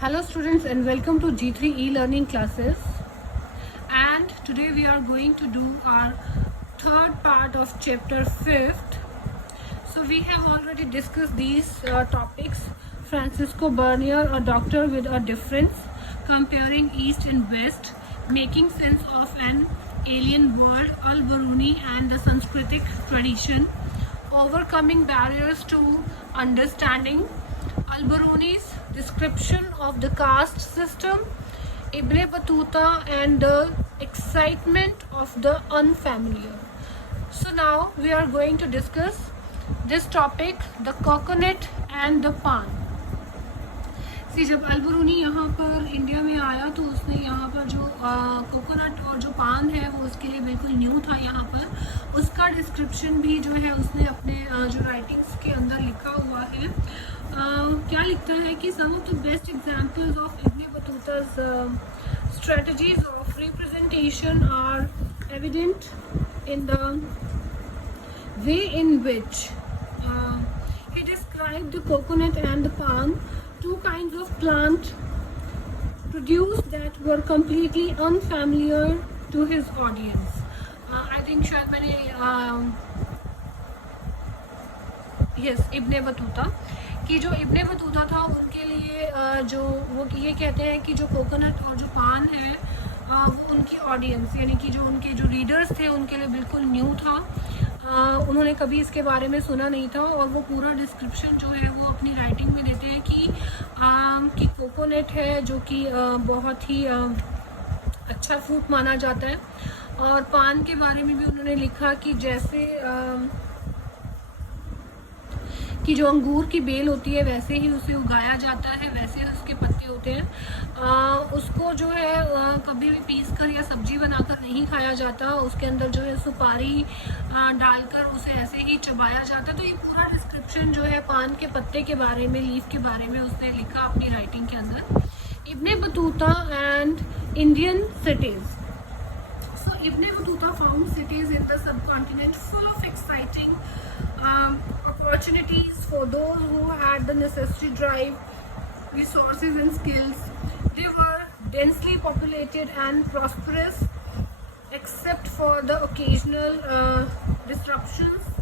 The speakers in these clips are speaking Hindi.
Hello students and welcome to G3 e-learning classes, and today we are going to do our third part of chapter 5th. So we have already discussed these topics: Francisco Bernier, a doctor with a difference, comparing East and West, making sense of an alien world, Al-Biruni and the Sanskritic tradition, overcoming barriers to understanding, Al-Biruni's description of the caste system, Ibn Battuta and the excitement of the unfamiliar. So now we are going to discuss this topic, the coconut and the pan. जब अल-बिरूनी यहाँ पर इंडिया में आया तो उसने यहाँ पर जो कोकोनट और जो पान है वो उसके लिए बिल्कुल न्यू था। यहाँ पर उसका डिस्क्रिप्शन भी जो है उसने अपने जो राइटिंग्स के अंदर लिखा हुआ है। क्या लिखता है कि some of the best examples of Ibn Battuta's strategies of representation are evident in the way in which he described the coconut and the palm, two kinds of plant produced that were completely unfamiliar to his audience. I think शायद मैंने इब्न बतूता कि जो इब्न बतूता था उनके लिए जो वो ये कहते हैं कि जो कोकोनट और जो पान है वो उनकी ऑडियंस यानी कि जो उनके जो रीडर्स थे उनके लिए बिल्कुल न्यू था। उन्होंने कभी इसके बारे में सुना नहीं था और वो पूरा डिस्क्रिप्शन जो है वो अपनी राइटिंग में देते हैं कि कोकोनट है जो कि बहुत ही अच्छा फ्रूट माना जाता है, और पान के बारे में भी उन्होंने लिखा कि जैसे कि जो अंगूर की बेल होती है वैसे ही उसे उगाया जाता है, वैसे उसके पत्ते होते हैं। उसको जो है कभी भी पीस कर या सब्जी बनाकर नहीं खाया जाता, उसके अंदर जो है सुपारी डालकर उसे ऐसे ही चबाया जाता है। तो ये पूरा डिस्क्रिप्शन जो है पान के पत्ते के बारे में, लीफ के बारे में उसने लिखा अपनी राइटिंग के अंदर। Ibn Battuta and Indian cities. So Ibn Battuta found cities in the subcontinent full of exciting opportunities for those who had the necessary drive, resources and skills. They were densely populated and prosperous except for the occasional disruptions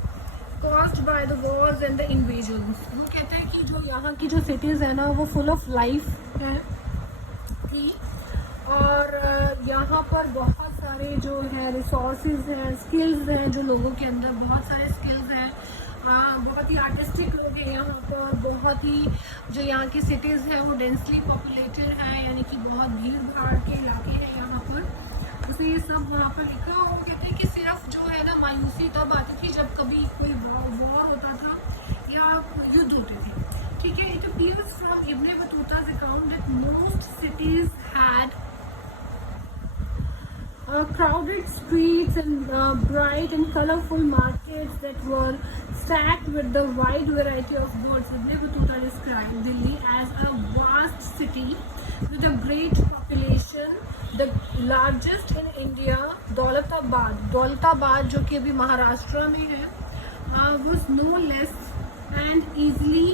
caused by the wars and the invasions. वो कहते हैं कि जो यहाँ की जो cities है ना वो full of life है थी, और यहाँ पर बहुत सारे जो है रिसोर्सेज हैं, स्किल्स हैं, जो लोगों के अंदर बहुत सारे स्किल्स हैं। बहुत ही आर्टिस्टिक लोग हैं यहाँ पर। बहुत ही जो यहाँ की सिटीज़ हैं वो डेंसली पॉपुलेटेड हैं, यानी कि बहुत भीड़ भाड़ के इलाके हैं यहाँ पर। उसे ये सब वहाँ पर लिखा। वो कहते हैं कि सिर्फ जो है ना मायूसी तब आती थी जब कभी कोई वॉर होता था या युद्ध होते थे। ठीक है, it appears from Ibn Battuta's account that most cities had crowded streets and bright and colorful markets that were stacked with the wide variety of goods. Ibn Battuta described Delhi as a vast city with a great population. The largest in India, Daulatabad, जो कि अभी महाराष्ट्र में है, was no less and easily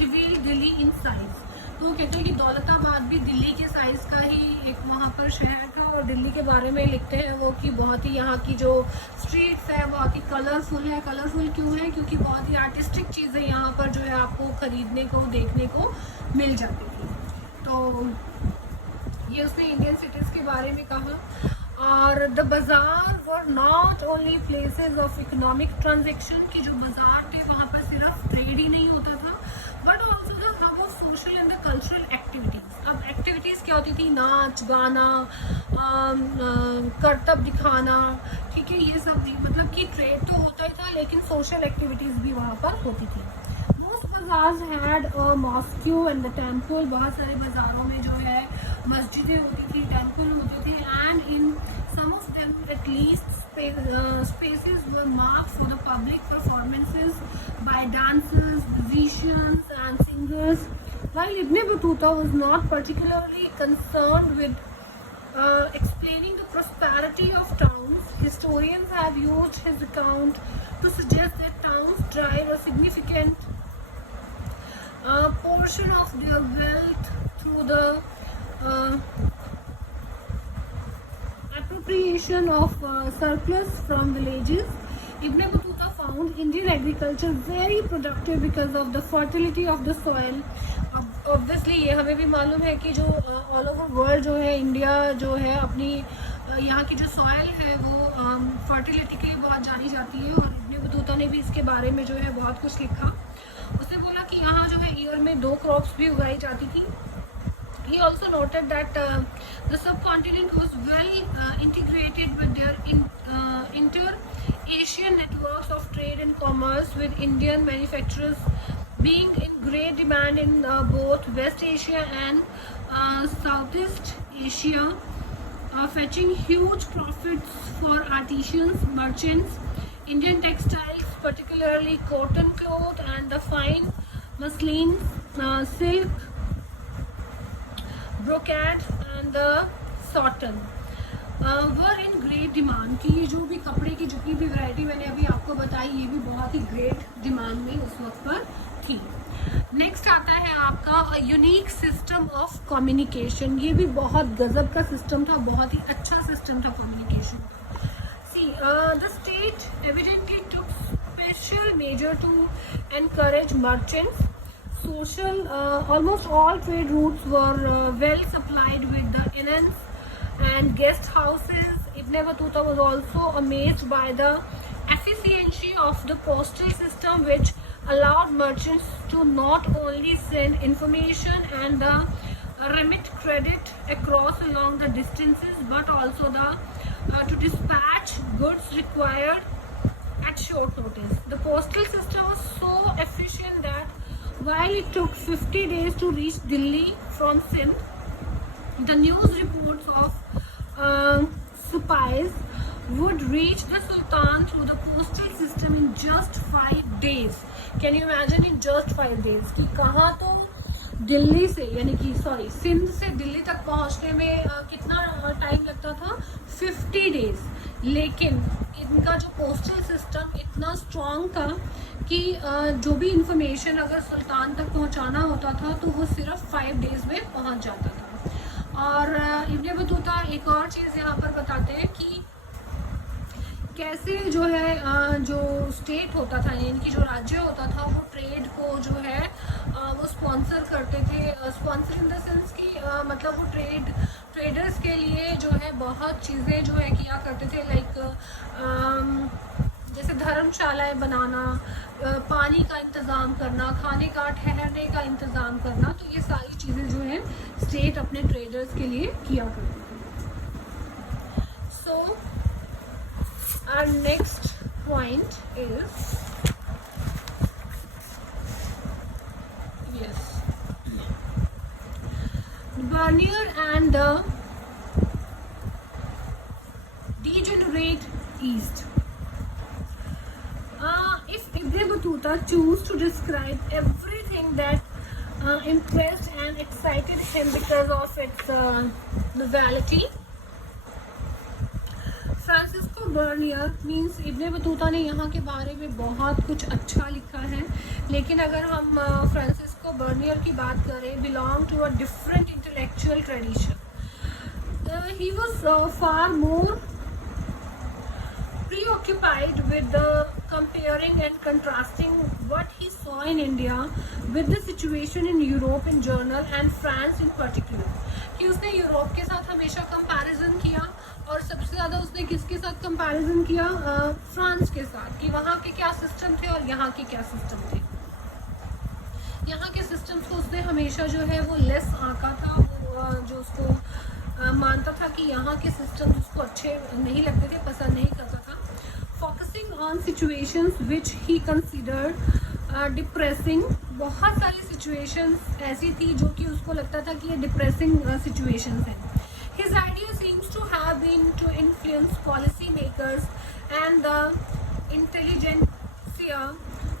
revealed Delhi in size. तो वो कहते हैं कि दौलताबाद भी दिल्ली के साइज़ का ही एक वहाँ पर शहर था, और दिल्ली के बारे में लिखते हैं वो कि बहुत ही यहाँ की जो स्ट्रीट्स है बहुत ही कलरफुल है। कलरफुल क्यों है? क्योंकि बहुत ही आर्टिस्टिक चीज़ें यहाँ पर जो है आपको खरीदने को, देखने को मिल जाती थी। तो ये उसने इंडियन सिटीज़ के बारे में कहा। और द बाज़ार were not only places of economic transaction, की जो बाज़ार थे वहाँ पर सिर्फ ट्रेड ही नहीं होता था, but also the hub of social and the cultural activities. अब एक्टिविटीज़ क्या होती थी? नाच गाना, करतब दिखाना। ठीक है, ये सब भी मतलब कि ट्रेड तो होता ही था लेकिन सोशल एक्टिविटीज़ भी वहाँ पर होती थी। Most bazaars had a mosque and the temple. बहुत सारे बाज़ारों में जो है मस्जिदें होती थी, टेम्पल होते थे, and in some of them at least spaces were marked for the public performances by dancers, musicians and singers. While Ibn Battuta was not particularly concerned with explaining the prosperity of towns, historians have used his account to suggest that towns drive a significant portion of their wealth through the appropriation of surplus from villages. Ibn Battuta found Indian agriculture very productive because of the fertility of the soil. Obviously ये हमें भी मालूम है कि जो ऑल ओवर वर्ल्ड जो है इंडिया जो है अपनी यहाँ की जो सॉइल है वो फर्टिलिटी के लिए बहुत जानी जाती है, और इब्न बतूता ने भी इसके बारे में जो है बहुत कुछ लिखा. उसने बोला कि यहाँ जो है ईयर में 2 क्रॉप्स भी उगाई जाती थी. He also noted that the subcontinent was well integrated with their inter-Asian networks of trade and commerce, with Indian manufacturers being in great demand in both West Asia and Southeast Asia, fetching huge profits for artisans, merchants. Indian textiles, particularly cotton cloth and the fine muslin, silk, brocade and the satin were in great demand. कि ये जो भी कपड़े की जितनी भी वैरायटी मैंने अभी आपको बताई ये भी बहुत ही ग्रेट डिमांड में उस वक्त पर थी. नेक्स्ट आता है आपका यूनिक सिस्टम ऑफ कम्युनिकेशन. ये भी बहुत गजब का सिस्टम था, बहुत ही अच्छा सिस्टम था communication. See the state evidently took special measure to encourage merchants. Social, almost all trade routes were well supplied with the inns and guest houses. Ibn Battuta was also amazed by the efficiency of the postal system, which allowed merchants to not only send information and the remit credit across along the distances, but also to dispatch goods required at short notice. The postal system was so efficient that while it took 50 days to reach Delhi from Sindh, the news reports of supplies would reach the Sultan through the postal system in just 5 days. Can you imagine, in just 5 days? कि कहाँ तो दिल्ली से यानी कि सिंध से दिल्ली तक पहुँचने में कितना टाइम लगता था? 50 डेज. लेकिन इनका जो पोस्टल सिस्टम इतना स्ट्रॉन्ग था कि जो भी इंफॉर्मेशन अगर सुल्तान तक पहुंचाना होता था तो वो सिर्फ 5 डेज में पहुंच जाता था. और इब्न बतूता एक और चीज़ यहाँ पर बताते हैं कि कैसे जो है जो स्टेट होता था यानी कि जो राज्य होता था वो ट्रेड को जो है वो स्पॉन्सर करते थे. स्पॉन्सर इन द सेंस कि मतलब वो ट्रेडर्स के लिए जो है बहुत चीज़ें जो है किया करते थे, लाइक जैसे धर्मशालाएं बनाना, पानी का इंतज़ाम करना, खाने का ठहरने का इंतज़ाम करना. तो ये सारी चीज़ें जो है स्टेट अपने ट्रेडर्स के लिए किया करती थी. सो our next point is, yes, Bernier and the degenerate East. If Ibn Battuta chose to describe everything that impressed and excited him because of its novelty, Francisco Bernier means Ibn Battuta ने यहाँ के बारे में बहुत कुछ अच्छा लिखा है. लेकिन अगर हम फ्रांसिस्को बर्नियर की बात करें, belong to a different intellectual tradition. He was far more preoccupied with the comparing and contrasting what he saw in India with the situation in Europe in general and France in particular. कि उसने यूरोप के साथ हमेशा कंपैरिजन किया और सबसे ज़्यादा उसने किसके साथ कंपैरिजन किया? फ्रांस के साथ, कि वहाँ के क्या सिस्टम थे और यहाँ के क्या सिस्टम थे. यहाँ के सिस्टम्स को उसने हमेशा जो है वो लेस आंका था, वो जो उसको मानता था कि यहाँ के सिस्टम उसको अच्छे नहीं लगते थे, पसंद नहीं करता था. Focusing on situations which he considered depressing. बहुत सारी सिचुएशंस ऐसी थी जो कि उसको लगता था कि ये डिप्रेसिंग सिचुएशंस हैं. His idea seems to have been to influence policy makers and the intelligentsia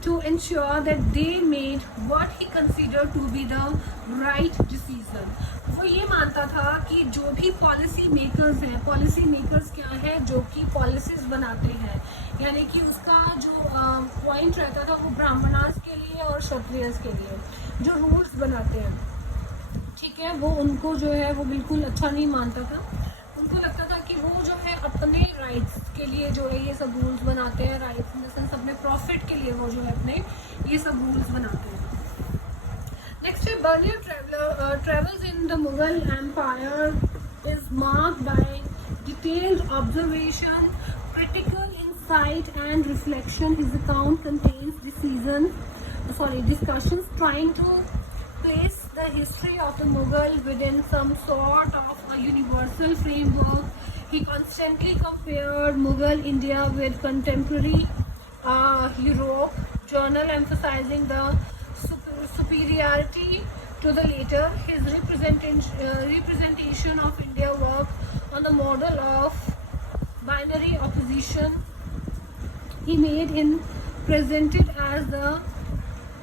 to ensure that they made what he considered to be the right decision. वो ये मानता था कि जो भी पॉलिसी मेकर्स हैं, पॉलिसी मेकर्स क्या है, जो कि पॉलिसीज बनाते हैं, यानी कि उसका जो पॉइंट रहता था वो ब्राह्मणास के लिए और क्षत्रियस के लिए जो रूल्स बनाते हैं, ठीक है, वो उनको जो है वो बिल्कुल अच्छा नहीं मानता था। उनको लगता था कि वो जो है अपने राइट्स के लिए जो है ये सब रूल्स बनाते हैं, राइट्स इन द सेंस अपने प्रॉफिट के लिए वो जो है अपने ये सब रूल्स बनाते हैं। नेक्स्ट है Bernier travels in the Mughal Empire is marked by detailed observation, critical insight and reflection. His account contains discussions trying to place the history of the Mughal within some sort of a universal framework. He constantly compared Mughal India with contemporary Europe, journal emphasizing the superiority to the later. His representation of India worked on the model of binary opposition he made in presented as the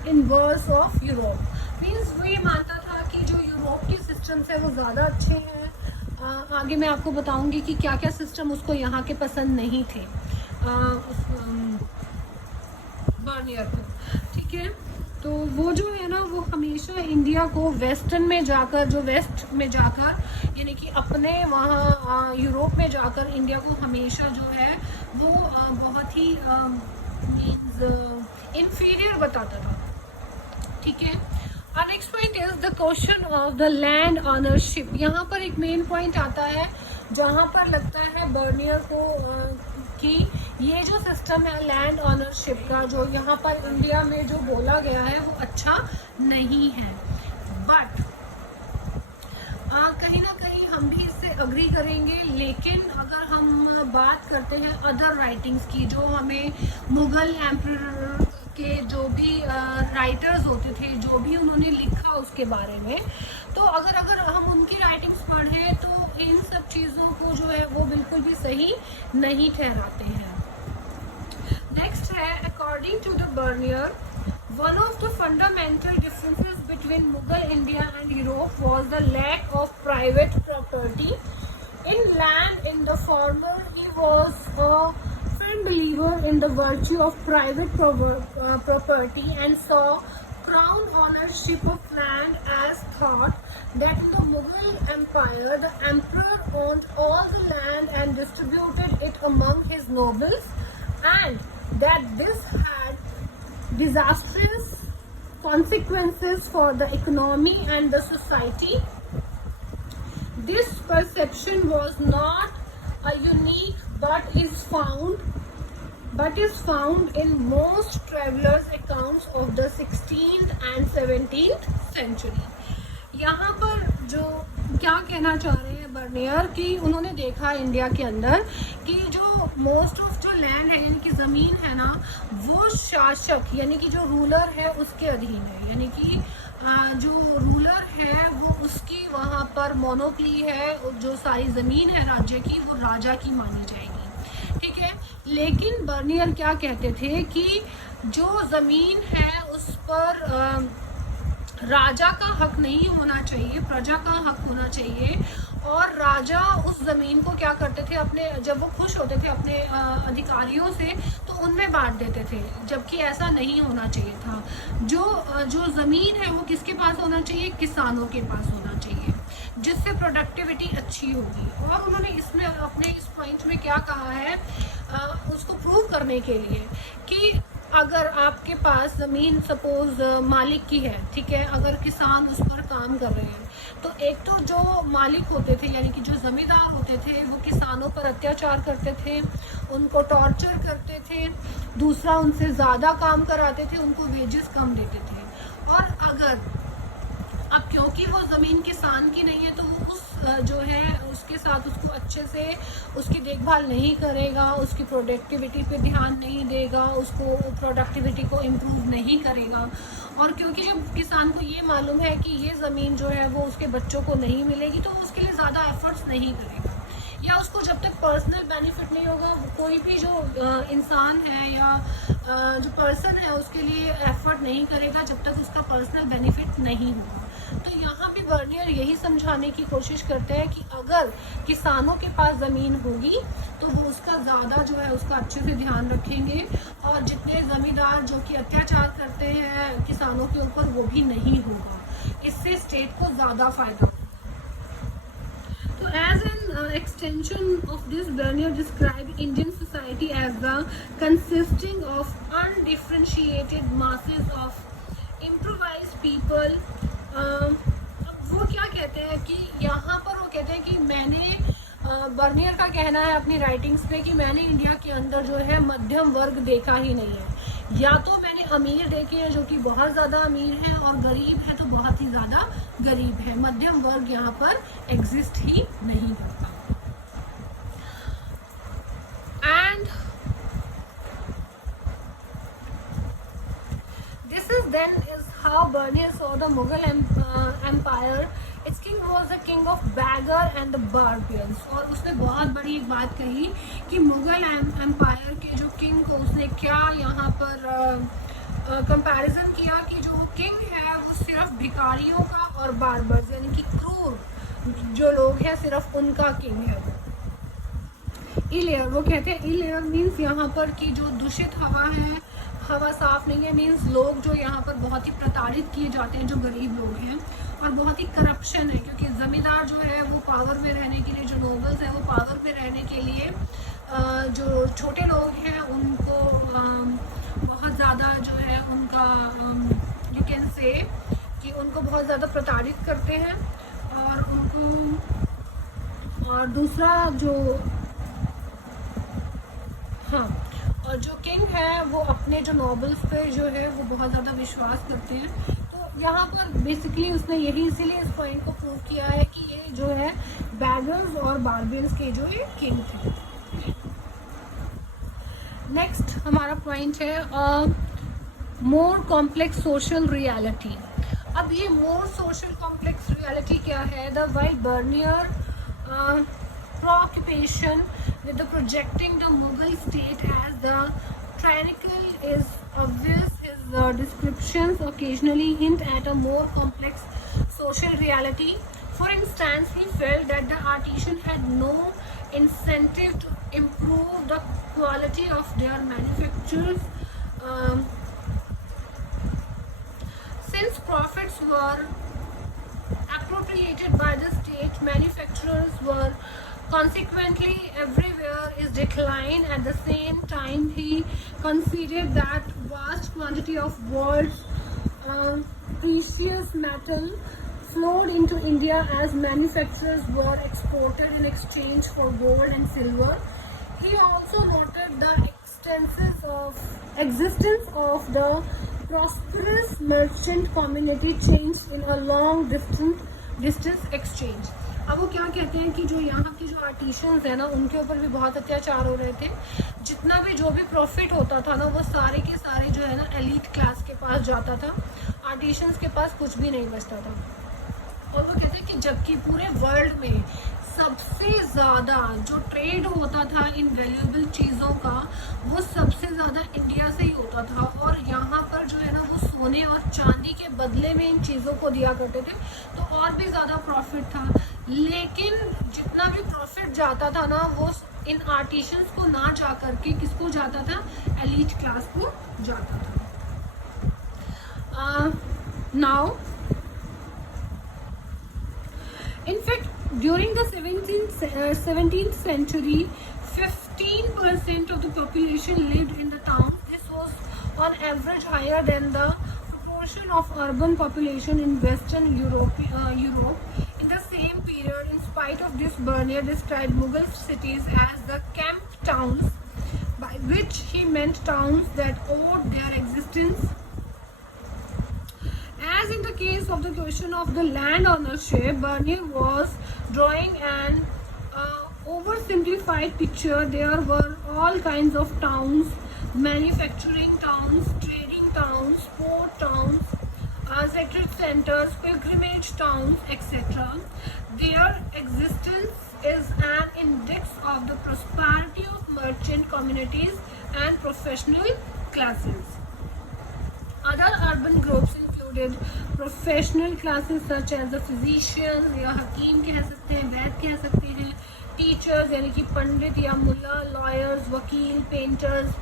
inverse of Europe. Means वो ये मानता था कि जो यूरोप के सिस्टम्स है वो ज़्यादा अच्छे हैं। आगे मैं आपको बताऊंगी कि क्या क्या सिस्टम उसको यहाँ के पसंद नहीं थे बर्नियर को, ठीक है। तो वो जो है ना वो हमेशा इंडिया को वेस्टर्न में जाकर, जो वेस्ट में जाकर यानी कि अपने वहाँ यूरोप में जाकर इंडिया को हमेशा जो है वो बहुत ही इंफीरियर बताता था, ठीक है। Next point is the question of the land ownership. यहाँ पर एक मेन पॉइंट आता है जहाँ पर लगता है बर्नियर को कि ये जो सिस्टम है लैंड ऑनरशिप का, जो यहाँ पर इंडिया में जो बोला गया है वो अच्छा नहीं है। बट कहीं ना कहीं हम भी इससे अग्री करेंगे, लेकिन अगर हम बात करते हैं अदर राइटिंग्स की, जो हमें मुगल एम्परर के जो भी राइटर्स होते थे, जो भी उन्होंने लिखा उसके बारे में, तो अगर हम उनकी राइटिंग्स पढ़ें तो इन सब चीज़ों को जो है वो बिल्कुल भी सही नहीं ठहराते हैं। नेक्स्ट है according to the Bernier, one of the fundamental differences between Mughal India and Europe was the lack of private property in land. In the former he was a believer in the virtue of private property and saw crown ownership of land, as thought that in the Mughal Empire the emperor owned all the land and distributed it among his nobles, and that this had disastrous consequences for the economy and the society. This perception was not a unique but is found in most travelers accounts of the 16th and 17th century. यहाँ पर जो क्या कहना चाह रहे हैं बर्नियर कि उन्होंने देखा इंडिया के अंदर कि जो मोस्ट ऑफ जो लैंड है यानी कि ज़मीन है ना, वो शासक यानी कि जो रूलर है उसके अधीन है, यानी कि जो रूलर है वो उसकी वहाँ पर मोनोपली है, जो सारी ज़मीन है राज्य की वो राजा की मानी जाएगी, ठीक है। लेकिन बर्नियर क्या कहते थे कि जो ज़मीन है उस पर राजा का हक नहीं होना चाहिए, प्रजा का हक होना चाहिए। और राजा उस ज़मीन को क्या करते थे, अपने जब वो खुश होते थे अपने अधिकारियों से तो उनमें बांट देते थे, जबकि ऐसा नहीं होना चाहिए था। जो ज़मीन है वो किसके पास होना चाहिए, किसानों के पास होना चाहिए, जिससे प्रोडक्टिविटी अच्छी होगी। और उन्होंने इसमें अपने इस पॉइंट में क्या कहा है, उसको प्रूव करने के लिए कि अगर आपके पास ज़मीन सपोज मालिक की है, ठीक है, अगर किसान उस पर काम कर रहे हैं तो एक तो जो मालिक होते थे यानी कि जो ज़मींदार होते थे वो किसानों पर अत्याचार करते थे, उनको टॉर्चर करते थे, दूसरा उनसे ज़्यादा काम कराते थे, उनको वेजेस कम देते थे। और अगर अब क्योंकि वो ज़मीन किसान की नहीं है तो वो उस जो है उसके साथ उसको अच्छे से उसकी देखभाल नहीं करेगा, उसकी प्रोडक्टिविटी पे ध्यान नहीं देगा, उसको प्रोडक्टिविटी को इम्प्रूव नहीं करेगा। और क्योंकि जब किसान को ये मालूम है कि ये ज़मीन जो है वो उसके बच्चों को नहीं मिलेगी तो उसके लिए ज़्यादा एफर्ट्स नहीं करेगा। या उसको जब तक पर्सनल बेनिफिट नहीं होगा, कोई भी जो इंसान है या जो पर्सन है उसके लिए एफर्ट नहीं करेगा जब तक उसका पर्सनल बेनिफिट नहीं होगा। तो यहाँ भी बर्नियर यही समझाने की कोशिश करते हैं कि अगर किसानों के पास ज़मीन होगी तो वो उसका ज़्यादा जो है उसका अच्छे से ध्यान रखेंगे, और जितने ज़मींदार जो कि अत्याचार करते हैं किसानों के ऊपर वो भी नहीं होगा। इससे स्टेट को ज़्यादा फ़ायदा। So as an extension of this, Bernier described Indian society as the consisting of undifferentiated masses of improvised people. वो क्या कहते हैं कि यहाँ पर वो कहते हैं कि मैंने बर्नियर का कहना है अपनी राइटिंग्स में कि मैंने इंडिया के अंदर जो है मध्यम वर्ग देखा ही नहीं है। या तो मैंने अमीर देखे हैं जो कि बहुत ज़्यादा अमीर हैं, और गरीब है तो बहुत ही ज़्यादा गरीब है। मध्यम वर्ग यहाँ पर एग्जिस्ट ही नहीं करता। And this is then is how Bernier saw the Mughal empire. Its king was the king of beggar and the barbarians. और उसने बहुत बड़ी एक बात कही कि मुगल एम्पायर के जो किंग को उसने क्या यहाँ पर कंपैरिजन किया कि जो किंग है वो सिर्फ भिखारियों का और बार्बर्स यानी कि क्रूर जो लोग हैं सिर्फ उनका किंग है। इलेयर, वो कहते हैं इलेयर मीन्स यहाँ पर कि जो दूषित हवा है, हवा साफ नहीं है, मीन्स लोग जो यहाँ पर बहुत ही प्रताड़ित किए जाते हैं जो गरीब लोग हैं, और बहुत ही करप्शन है क्योंकि ज़मींदार जो है वो पावर में रहने के लिए, जो नोबल्स हैं वो पावर में रहने के लिए जो छोटे लोग हैं उनको बहुत ज़्यादा जो है उनका यू कैन से कि उनको बहुत ज़्यादा प्रताड़ित करते हैं, और उनको, और दूसरा जो हाँ, और जो किंग है वो अपने जो नॉबल्स पे जो है वो बहुत ज़्यादा विश्वास करते हैं। तो यहाँ पर बेसिकली उसने यही इसीलिए इस पॉइंट को प्रूव किया है कि ये जो है बैगर्स और बार्बियंस के जो ये किंग थे। नेक्स्ट हमारा पॉइंट है मोर कॉम्प्लेक्स सोशल रियलिटी। अब ये मोर सोशल कॉम्प्लेक्स रियलिटी क्या है? The why Bernier preoccupation with the projecting the Mughal state as the tyrannical is obvious. His descriptions occasionally hint at a more complex social reality. For instance, he felt that the artisan had no incentive to improve the quality of their manufactures since profits were appropriated by the state. Manufacturers were consequently everywhere is decline. At the same time, he considered that vast quantity of world's precious metal flowed into India as manufacturers were exported in exchange for gold and silver. He also noted the existence of the prosperous merchant community changed in a long distance exchange. अब वो क्या कहते हैं कि जो यहाँ की जो आर्टिशंस है ना उनके ऊपर भी बहुत अत्याचार हो रहे थे। जितना भी जो भी प्रॉफिट होता था ना वो सारे के सारे जो है ना एलीट क्लास के पास जाता था, आर्टिशंस के पास कुछ भी नहीं बचता था। और वो कहते हैं कि जबकि पूरे वर्ल्ड में सबसे ज़्यादा जो ट्रेड होता था इन वैल्यूएबल चीज़ों का वो सबसे ज़्यादा इंडिया से ही होता था, और यहाँ पर जो है ना वो सोने और चांदी के बदले में इन चीज़ों को दिया करते थे, तो और भी ज़्यादा प्रॉफिट था। लेकिन जितना भी प्रॉफिट जाता था ना वो इन आर्टिशंस को ना जा करके किसको जाता था? एलीट क्लास को जाता था। Now in fact during the 17th century 15% of the population lived in the town. This was on average higher than the proportion of urban population in Western Europe. In the same period, in spite of this, Bernier described Mughal cities as the camp towns, by which he meant towns that owed their existence. As in the case of the question of the land ownership, Bernier was drawing an oversimplified picture. There were all kinds of towns: manufacturing towns, trading towns, port towns, sacred centers, pilgrimage towns, etc. Their existence is an index of the prosperity of merchant communities and professional classes. Other urban groups included professional classes such as the physicians या हकीम कह सकते हैं, वैद कह सकते हैं, टीचर्स यानी कि पंडित या मुल्ला, लॉयर्स, वकील, painters,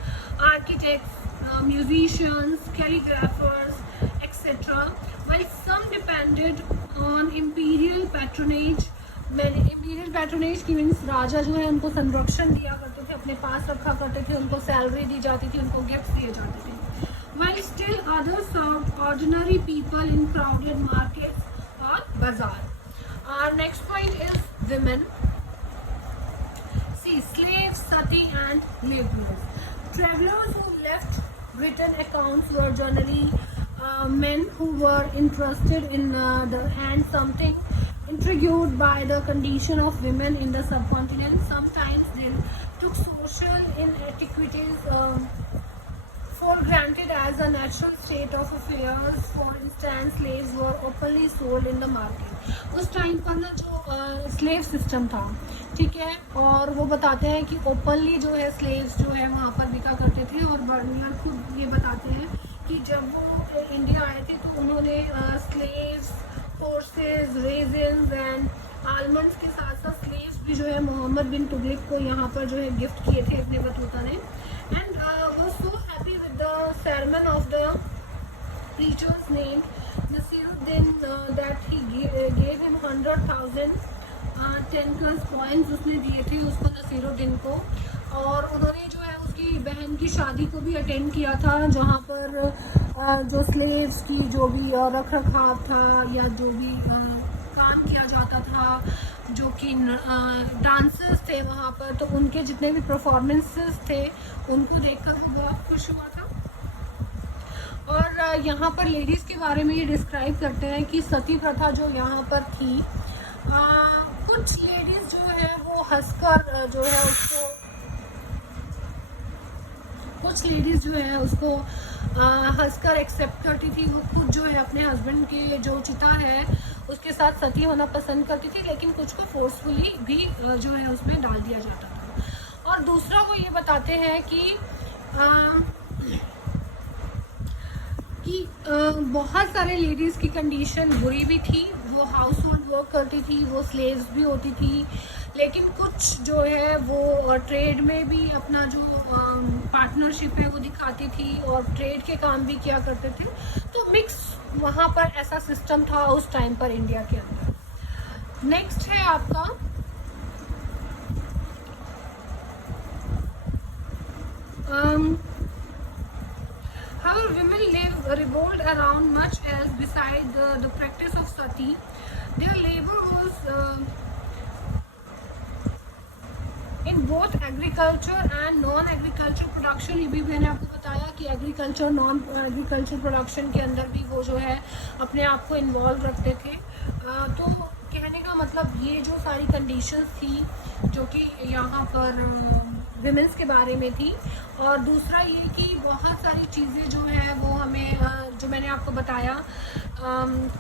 architects, musicians, calligraphers, etc. While some depended on imperial patronage, imperial patronage की मीन्स राजा जो है उनको संरक्षण दिया करते थे, अपने पास रखा करते थे, उनको सैलरी दी जाती थी, उनको गिफ्ट दिए जाते थे. While still others served ordinary people in crowded markets or bazaar. Our next point is women. See, slaves, sati and laborers. Travelers who left written accounts were generally men who were interested in and something intrigued by the condition of women in the subcontinent. Sometimes they took social inequities for granted as a natural state of affairs. For instance, slaves were openly sold in the market. उस टाइम पर ना जो स्लेव सिस्टम था, ठीक है, और वो बताते हैं कि ओपनली जो है स्लेव्स जो है वहाँ पर बिका करते थे. और बर्नर खुद ये बताते हैं कि जब वो इंडिया आए थे तो उन्होंने slaves, horses, resins and almonds के साथ साथ स्लेव्स भी जो है मोहम्मद बिन तुगलक को यहाँ पर जो है गिफ्ट किए थे इब्न बतूता ने. एंड वो so happy with the sermon of the preacher's name Nasiruddin that he gave him 100,000 10 points उसने दिए थे उसको नसीरुद्दीन को. और उन्होंने जो है उसकी बहन की शादी को भी अटेंड किया था, जहाँ पर जो स्लेव्स की जो भी रख रखाव था या जो भी काम किया जाता था, जो कि डांसर्स थे वहाँ पर, तो उनके जितने भी परफॉर्मेंसेस थे उनको देखकर वो बहुत खुश हुआ था. और यहाँ पर लेडीज़ के बारे में ये डिस्क्राइब करते हैं कि सती प्रथा जो यहाँ पर थी, कुछ लेडीज़ जो है वो हंसकर जो है उसको, कुछ लेडीज़ जो है उसको हंसकर एक्सेप्ट करती थी. वो खुद जो है अपने हस्बैंड के जो चिता है उसके साथ सती होना पसंद करती थी, लेकिन कुछ को फोर्सफुली भी जो है उसमें डाल दिया जाता था. और दूसरा वो ये बताते हैं कि बहुत सारे लेडीज़ की कंडीशन बुरी भी थी. वो हाउस होल्ड वर्क करती थी, वो स्लेव्स भी होती थी, लेकिन कुछ जो है वो ट्रेड में भी अपना जो पार्टनरशिप है वो दिखाती थी और ट्रेड के काम भी किया करते थे. तो मिक्स वहाँ पर ऐसा सिस्टम था उस टाइम पर इंडिया के अंदर. नेक्स्ट है आपका however women revolved around much else besides the practice of sati. Their labor was in both agriculture and non-agriculture production. ये भी मैंने आपको बताया कि एग्रीकल्चर नॉन एग्रीकल्चर प्रोडक्शन के अंदर भी वो जो है अपने आप को इन्वॉल्व रखते थे. तो कहने का मतलब ये जो सारी कंडीशंस थी जो कि यहाँ पर विमेंस के बारे में थी. और दूसरा ये कि बहुत सारी चीज़ें जो है वो हमें जो मैंने आपको बताया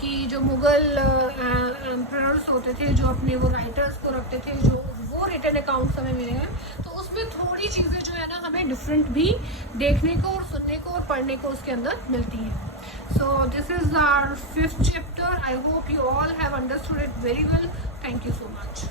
कि जो मुग़ल एम्परर्स होते थे जो अपने वो राइटर्स को रखते थे, जो वो रिटन अकाउंट्स हमें मिले हैं, तो उसमें थोड़ी चीज़ें जो है ना हमें डिफरेंट भी देखने को और सुनने को और पढ़ने को उसके अंदर मिलती हैं. So this is our 5th chapter. I hope you all have understood it very well. Thank you so much.